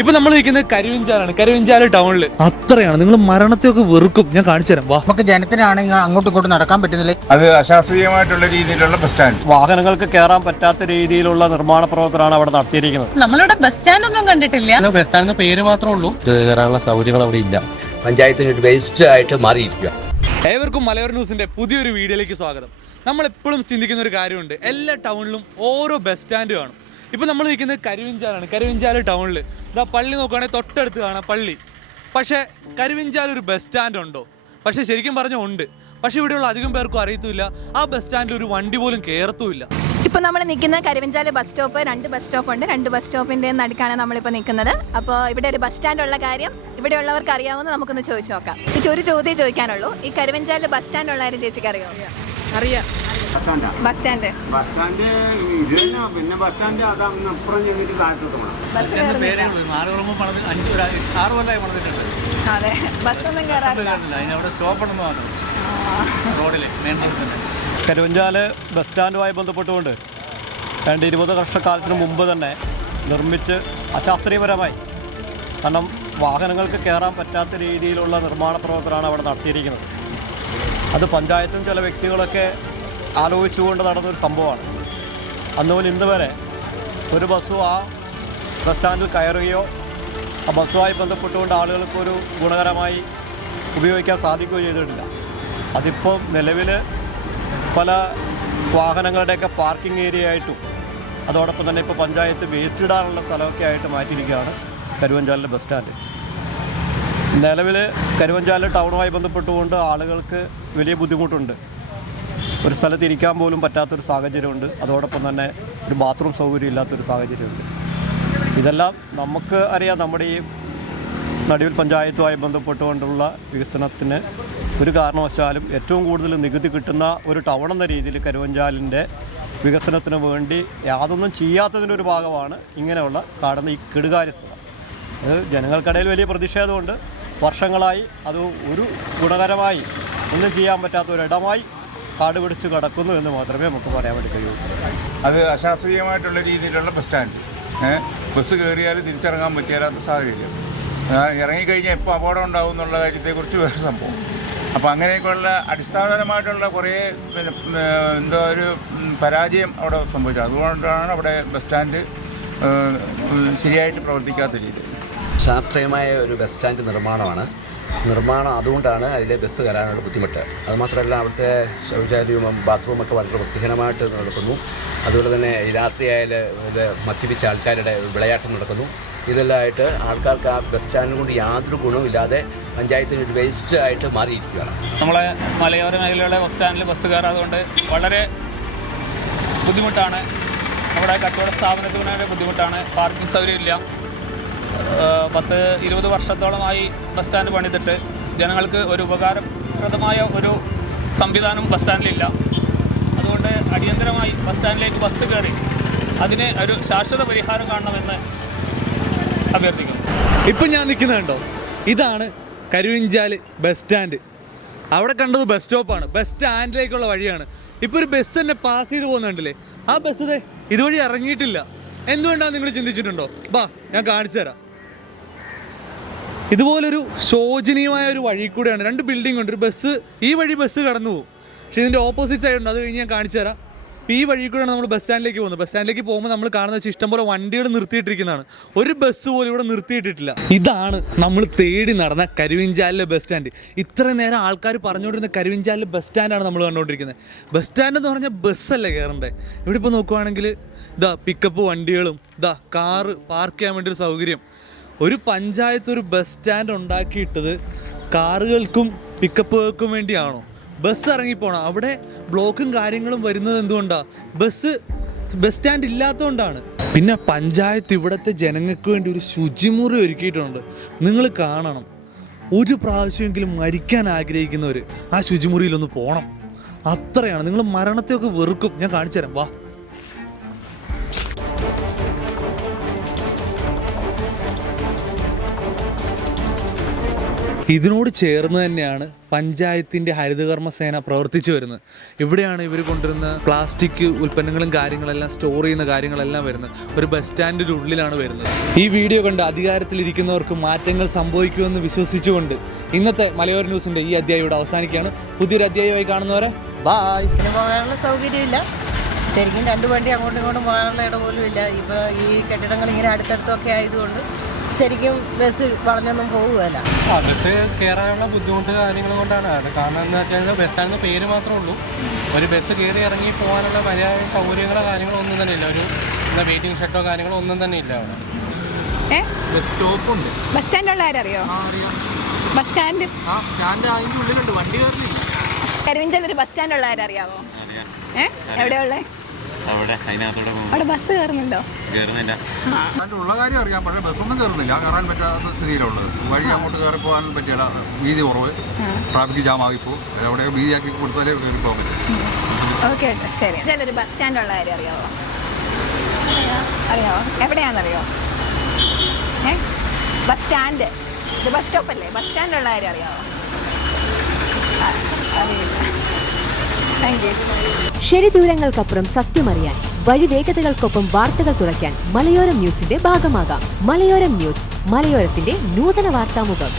ഇപ്പൊ നമ്മൾ നിൽക്കുന്നത് കരുവഞ്ചാലാണ്. കരുവഞ്ചാല് ടൗണിൽ അത്രയാണ്. നിങ്ങൾ മരണത്തെയൊക്കെ വെറുക്കും. ഞാൻ കാണിച്ചു തരാം. വാ. നമുക്ക് ജനത്തിനാണെങ്കിൽ അങ്ങോട്ടും ഇങ്ങോട്ടും നടക്കാൻ പറ്റുന്നില്ല. അത് അശാസ്ത്രീയമായിട്ടുള്ള രീതിയിലുള്ള ബസ് സ്റ്റാൻഡ്, വാഹനങ്ങൾക്ക് കയറാൻ പറ്റാത്ത രീതിയിലുള്ള നിർമ്മാണ പ്രവർത്തനമാണ് അവിടെ നടത്തിയിരിക്കുന്നത്. നമ്മളിവിടെ ബസ് സ്റ്റാൻഡ് ഒന്നും കണ്ടിട്ടില്ല. ബസ് സ്റ്റാൻഡിന് പേര് മാത്രമേ ഉള്ളൂ, കയറാനുള്ള സൗകര്യങ്ങൾ അവിടെ ഇല്ല. പഞ്ചായത്തിന് വേസ്റ്റ് ആയിട്ട് മാറിയിരിക്കുക. ഏവർക്കും മലയോര ന്യൂസിന്റെ പുതിയൊരു വീഡിയോയിലേക്ക് സ്വാഗതം. നമ്മൾ എപ്പോഴും ചിന്തിക്കുന്ന ഒരു കാര്യമുണ്ട്, എല്ലാ ടൗണിലും ഓരോ ബസ് സ്റ്റാൻഡ് കാണും. ഇപ്പോൾ നമ്മൾ നിൽക്കുന്നത് കരുവഞ്ചാലാണ്. കരുവഞ്ചാല് ടൗണിൽ ഇതാ പള്ളി നോക്കുകയാണെങ്കിൽ തൊട്ടടുത്ത് കാണാം പള്ളി. പക്ഷേ കരുവഞ്ചാൽ ഒരു ബസ് സ്റ്റാൻഡ് ഉണ്ടോ? പക്ഷേ ശരിക്കും പറഞ്ഞാൽ ഉണ്ട്. പക്ഷേ ഇവിടെയുള്ള അധികം പേർക്കും അറിയത്തുമില്ല. ആ ബസ് സ്റ്റാൻഡിൽ ഒരു വണ്ടി പോലും കയറത്തുമില്ല. ഇപ്പോൾ നമ്മൾ നിൽക്കുന്ന കരുവഞ്ചാല് ബസ് സ്റ്റോപ്പ്, രണ്ട് ബസ് സ്റ്റോപ്പ് ഉണ്ട്. രണ്ട് ബസ് സ്റ്റോപ്പിൻ്റെ നടുക്കാണ് നമ്മളിപ്പോൾ നിൽക്കുന്നത്. അപ്പോൾ ഇവിടെ ഒരു ബസ് സ്റ്റാൻഡ് ഉള്ള കാര്യം ഇവിടെയുള്ളവർക്ക് അറിയാവുന്ന നമുക്കൊന്ന് ചോദിച്ചു നോക്കാം. ഒരു ചോദ്യം ചോദിക്കാനുള്ളൂ. ഈ കരുവഞ്ചാല് ബസ് സ്റ്റാൻഡ് ഉള്ള കാര്യം ചേച്ചിക്ക് അറിയാമോ? അറിയാം. ബസ് സ്റ്റാൻഡ് ഇത് തന്നെ. പിന്നെ ബസ് സ്റ്റാൻഡ് അതങ്ങ് അപ്പുറം ചെന്നിട്ട് താഴത്തോട്ട് പോകണം. അതെ, ബസ്സൊന്നും കയറാറില്ല. കരുവഞ്ചാല് ബസ് സ്റ്റാൻഡുമായി ബന്ധപ്പെട്ടുകൊണ്ട് 20 വർഷക്കാലത്തിന് മുമ്പ് തന്നെ നിർമ്മിച്ച് അശാസ്ത്രീയപരമായി, കാരണം വാഹനങ്ങൾക്ക് കയറാൻ പറ്റാത്ത രീതിയിലുള്ള നിർമ്മാണ പ്രവർത്തനമാണ് അവിടെ നടത്തിയിരിക്കുന്നത്. അത് പഞ്ചായത്തും ചില വ്യക്തികളൊക്കെ ആലോചിച്ചുകൊണ്ട് നടന്നൊരു സംഭവമാണ്. അന്നുപോലെ ഇന്ന് വരെ ഒരു ബസ്സും ആ ബസ് സ്റ്റാൻഡിൽ കയറുകയോ ആ ബസ്സുമായി ബന്ധപ്പെട്ടുകൊണ്ട് ആളുകൾക്കൊരു ഗുണകരമായി ഉപയോഗിക്കാൻ സാധിക്കുകയോ ചെയ്തിട്ടില്ല. അതിപ്പോൾ നിലവിൽ പല വാഹനങ്ങളുടെയൊക്കെ പാർക്കിംഗ് ഏരിയ ആയിട്ടും അതോടൊപ്പം തന്നെ ഇപ്പോൾ പഞ്ചായത്ത് വേസ്റ്റ് ഇടാനുള്ള സ്ഥലമൊക്കെ ആയിട്ട് മാറ്റിയിരിക്കുകയാണ് കരുവഞ്ചാലിൻ്റെ ബസ് സ്റ്റാൻഡ്. നിലവിൽ കരുവഞ്ചാല് ടൗണുമായി ബന്ധപ്പെട്ടുകൊണ്ട് ആളുകൾക്ക് വലിയ ബുദ്ധിമുട്ടുണ്ട്. ഒരു സ്ഥലത്ത് ഇരിക്കാൻ പോലും പറ്റാത്തൊരു സാഹചര്യമുണ്ട്. അതോടൊപ്പം തന്നെ ഒരു ബാത്റൂം സൗകര്യം ഇല്ലാത്തൊരു സാഹചര്യമുണ്ട്. ഇതെല്ലാം നമുക്ക് അറിയാം. നമ്മുടെ ഈ നടുവിൽ പഞ്ചായത്തുമായി ബന്ധപ്പെട്ടുകൊണ്ടുള്ള വികസനത്തിന് ഒരു കാരണവശാലും ഏറ്റവും കൂടുതൽ നികുതി കിട്ടുന്ന ഒരു ടൗൺ എന്ന രീതിയിൽ കരുവഞ്ചാലിൻ്റെ വികസനത്തിന് വേണ്ടി യാതൊന്നും ചെയ്യാത്തതിൻ്റെ ഒരു ഭാഗമാണ് ഇങ്ങനെയുള്ള കാണുന്ന ഈ കെടുകാര്യസ്ഥത. അത് ജനങ്ങൾക്കിടയിൽ വലിയ പ്രതിഷേധമുണ്ട്. വർഷങ്ങളായി അത് ഒരു ഗുണകരമായി ഒന്നും ചെയ്യാൻ പറ്റാത്ത ഒരിടമായി കാട് പിടിച്ച് കിടക്കുന്നു എന്ന് മാത്രമേ നമുക്ക് പറയാൻ വേണ്ടി കഴിയൂ. അത് അശാസ്ത്രീയമായിട്ടുള്ള രീതിയിലുള്ള ബസ് സ്റ്റാൻഡ്. ബസ് കയറിയാൽ തിരിച്ചിറങ്ങാൻ പറ്റിയാത്ത സാഹചര്യം. ഇറങ്ങിക്കഴിഞ്ഞാൽ എപ്പോൾ അപകടം ഉണ്ടാകും എന്നുള്ള കാര്യത്തെക്കുറിച്ച് വേറെ സംഭവം. അപ്പോൾ അങ്ങനെയൊക്കെയുള്ള അടിസ്ഥാനപരമായിട്ടുള്ള കുറേ എന്തോ ഒരു പരാജയം അവിടെ സംഭവിച്ചത്. അതുകൊണ്ടാണ് അവിടെ ബസ് സ്റ്റാൻഡ് ശരിയായിട്ട് പ്രവർത്തിക്കാത്ത രീതി. ശാസ്ത്രീയമായ ഒരു ബസ് സ്റ്റാൻഡ് നിർമ്മാണം അതുകൊണ്ടാണ് അതിലെ ബസ് കയറാനുള്ള ബുദ്ധിമുട്ട്. അതുമാത്രമല്ല അവിടുത്തെ ശൗചാലയവും ബാത്റൂമൊക്കെ വളരെ വൃത്തിഹീനമായിട്ട് നടക്കുന്നു. അതുപോലെ തന്നെ ഈ രാത്രിയായാൽ മദ്യപിച്ച ആൾക്കാരുടെ വിളയാട്ടം നടക്കുന്നു. ഇതെല്ലാം ആയിട്ട് ആൾക്കാർക്ക് ആ ബസ് സ്റ്റാൻഡ് കൊണ്ട് യാതൊരു ഗുണവുമില്ലാതെ പഞ്ചായത്തിന് വേസ്റ്റ് ആയിട്ട് മാറിയിരിക്കുകയാണ്. നമ്മളെ മലയോര മേഖലയുടെ ബസ് സ്റ്റാൻഡിൽ ബസ് കയറാതുകൊണ്ട് വളരെ ബുദ്ധിമുട്ടാണ്. നമ്മുടെ കച്ചവട സ്ഥാപനത്തിന് ബുദ്ധിമുട്ടാണ്. പാർക്കിംഗ് സൗകര്യമില്ല. 10-20 വർഷത്തോളമായി ബസ് സ്റ്റാൻഡ് പണിതിട്ട് ജനങ്ങൾക്ക് ഒരു ഉപകാരപ്രദമായ ഒരു സംവിധാനം ബസ് സ്റ്റാൻഡിലില്ല. അതുകൊണ്ട് അടിയന്തരമായി ബസ് സ്റ്റാൻഡിലേക്ക് ബസ് കയറി അതിന് ഒരു ശാശ്വത പരിഹാരം കാണണമെന്ന് അഭ്യർത്ഥിക്കുന്നു. ഇപ്പം ഞാൻ നിൽക്കുന്നുണ്ടോ, ഇതാണ് കരുവഞ്ചാല് ബസ് സ്റ്റാൻഡ്. അവിടെ കണ്ടത് ബസ് സ്റ്റോപ്പാണ്. ബസ് സ്റ്റാൻഡിലേക്കുള്ള വഴിയാണ്. ഇപ്പോൾ ഒരു ബസ് തന്നെ പാസ് ചെയ്ത് പോകുന്നുണ്ടല്ലേ, ആ ബസ് ഇതുവഴി ഇറങ്ങിയിട്ടില്ല. എന്തുകൊണ്ടാണ് നിങ്ങൾ ചിന്തിച്ചിട്ടുണ്ടോ? ബാ, ഞാൻ കാണിച്ചു തരാം. ഇതുപോലൊരു ശോചനീയമായ ഒരു വഴി കൂടെയാണ്. 2 ബിൽഡിംഗ് ഉണ്ട്. ഒരു ബസ് ഈ വഴി ബസ് കടന്നു പോകും. പക്ഷേ ഇതിൻ്റെ ഓപ്പോസിറ്റ് സൈഡ് ഉണ്ട്. അത് കഴിഞ്ഞ് ഞാൻ കാണിച്ചു തരാം. ഈ വഴി കൂടെയാണ് നമ്മൾ ബസ് സ്റ്റാൻഡിലേക്ക് പോകുന്നത്. ബസ് സ്റ്റാൻഡിലേക്ക് പോകുമ്പോൾ നമ്മൾ കാണുന്ന വെച്ചാൽ ഇഷ്ടംപോലെ വണ്ടികൾ നിർത്തിയിട്ടിരിക്കുന്നതാണ്. ഒരു ബസ് പോലും ഇവിടെ നിർത്തിയിട്ടിട്ടില്ല. ഇതാണ് നമ്മൾ തേടി നടന്ന കരുവഞ്ചാലിലെ ബസ് സ്റ്റാൻഡ്. ഇത്രയും നേരം ആൾക്കാർ പറഞ്ഞുകൊണ്ടിരുന്ന കരുവഞ്ചാലിലെ ബസ് സ്റ്റാൻഡാണ് നമ്മൾ കണ്ടുകൊണ്ടിരിക്കുന്നത്. ബസ് സ്റ്റാൻഡ് എന്ന് പറഞ്ഞാൽ ബസ്സല്ലേ കയറണ്ടേ. ഇവിടെ ഇപ്പോൾ നോക്കുവാണെങ്കിൽ ഇതാ പിക്കപ്പ് വണ്ടികളും, ഇതാ കാറ് പാർക്ക് ചെയ്യാൻ വേണ്ടി ഒരു സൗകര്യം. ഒരു പഞ്ചായത്ത് ഒരു ബസ് സ്റ്റാൻഡ് ഉണ്ടാക്കിയിട്ടത് കാറുകൾക്കും പിക്കപ്പുകൾക്കും വേണ്ടിയാണോ? ബസ് ഇറങ്ങിപ്പോണം. അവിടെ ബ്ലോക്കും കാര്യങ്ങളും വരുന്നത് എന്തുകൊണ്ടാണ്? ബസ് സ്റ്റാൻഡ് ഇല്ലാത്തതുകൊണ്ടാണ്. പിന്നെ പഞ്ചായത്ത് ഇവിടുത്തെ ജനങ്ങൾക്ക് വേണ്ടി ഒരു ശുചിമുറി ഒരുക്കിയിട്ടുണ്ട്. നിങ്ങൾ കാണണം. ഒരു പ്രാവശ്യമെങ്കിലും മരിക്കാൻ ആഗ്രഹിക്കുന്നവർ ആ ശുചിമുറിയിലൊന്ന് പോകണം. അത്രയാണ്. നിങ്ങൾ മരണത്തെയൊക്കെ വെറുക്കും. ഞാൻ കാണിച്ചു തരാം. വാ. ഇതിനോട് ചേർന്ന് തന്നെയാണ് പഞ്ചായത്തിൻ്റെ ഹരിതകർമ്മസേന പ്രവർത്തിച്ചു വരുന്നത്. ഇവിടെയാണ് ഇവർ കൊണ്ടുവരുന്ന പ്ലാസ്റ്റിക് ഉൽപ്പന്നങ്ങളും കാര്യങ്ങളെല്ലാം സ്റ്റോർ ചെയ്യുന്ന കാര്യങ്ങളെല്ലാം വരുന്നത്. ഒരു ബസ് സ്റ്റാൻഡിൻ്റെ ഉള്ളിലാണ് വരുന്നത്. ഈ വീഡിയോ കണ്ട് അധികാരത്തിലിരിക്കുന്നവർക്ക് മാറ്റങ്ങൾ സംഭവിക്കുമെന്ന് വിശ്വസിച്ചുകൊണ്ട് ഇന്നത്തെ മലയോര ന്യൂസിൻ്റെ ഈ അധ്യായം ഇവിടെ അവസാനിക്കുകയാണ്. പുതിയൊരു അധ്യായമായി കാണുന്നവരെ ബായ്. ഇതിന് പോകാനുള്ള സൗകര്യമില്ല. ശരിക്കും രണ്ട് വണ്ടി അങ്ങോട്ടും ഇങ്ങോട്ടും പോകാനുള്ള ഇട പോലും ഇല്ല. ഇപ്പോൾ ഈ കെട്ടിടങ്ങൾ ഇങ്ങനെ അടുത്തടുത്തൊക്കെ ആയതുകൊണ്ട് ശരിക്കും ബസ് പറഞ്ഞൊന്നും പോകുകയല്ല. ബസ് കയറാനുള്ള ബുദ്ധിമുട്ട് കാര്യങ്ങൾ കൊണ്ടാണ്. അത് കാരണം എന്ന് വെച്ചാൽ ബസ് സ്റ്റാൻഡിന് പേര് മാത്രമേ ഉള്ളൂ. ഒരു ബസ് കയറി ഇറങ്ങി പോകാനുള്ള മര്യാദ സൗകര്യങ്ങളോ കാര്യങ്ങളോ ഒന്നും തന്നെ ഇല്ല. ഒരു വെയിറ്റിംഗ് ഷെഡോ കാര്യങ്ങളോ ഒന്നും തന്നെ ഇല്ല അവിടെ. ബസ് സ്റ്റോപ്പുണ്ട്. ബസ് സ്റ്റാൻഡുള്ള ആരറിയോ? ബസ് സ്റ്റാൻഡ് അതിൻ്റെ ഉള്ളിലുണ്ട്, വണ്ടി കയറുന്നില്ല. കരുവഞ്ചാലി ഒരു ബസ് സ്റ്റാൻഡുള്ള ആരറിയാവോ? എവിടെയുള്ളേ? അവിടെ ബസ് കയറുന്നുണ്ടോ? ഉള്ള കാര്യം അറിയാം, പക്ഷേ ബസ്സൊന്നും കയറുന്നില്ല, കയറാൻ പറ്റാത്ത സ്ഥിതിയിലുള്ളത്. വഴി അങ്ങോട്ട് കയറി പോകാനും പറ്റില്ല, വീതി കുറവ്, ട്രാഫിക് ജാം ആയിപ്പോൾ എവിടെ വീതിയാക്കി കൊടുത്താലേ കയറി പോകാൻ പറ്റും. ഓക്കെ ശരി. ഒരു ബസ് സ്റ്റാൻഡുള്ള കാര്യം അറിയാവോ? അറിയാവോ? എവിടെയാണെന്നറിയോ? ബസ് സ്റ്റാൻഡ്, ഇത് ബസ് സ്റ്റോപ്പ് അല്ലേ? ബസ് സ്റ്റാൻഡുള്ള കാര്യം അറിയാവോ? അറിയില്ല. ശരിദൂരങ്ങൾക്കപ്പുറം സത്യമറിയാൻ, വഴിവേഗതകൾക്കൊപ്പം വാർത്തകൾ തുറയ്ക്കാൻ മലയോരം ന്യൂസിന്റെ ഭാഗമാകാം. മലയോരം ന്യൂസ്, മലയോരത്തിന്റെ നൂതന വാർത്താമുഖം.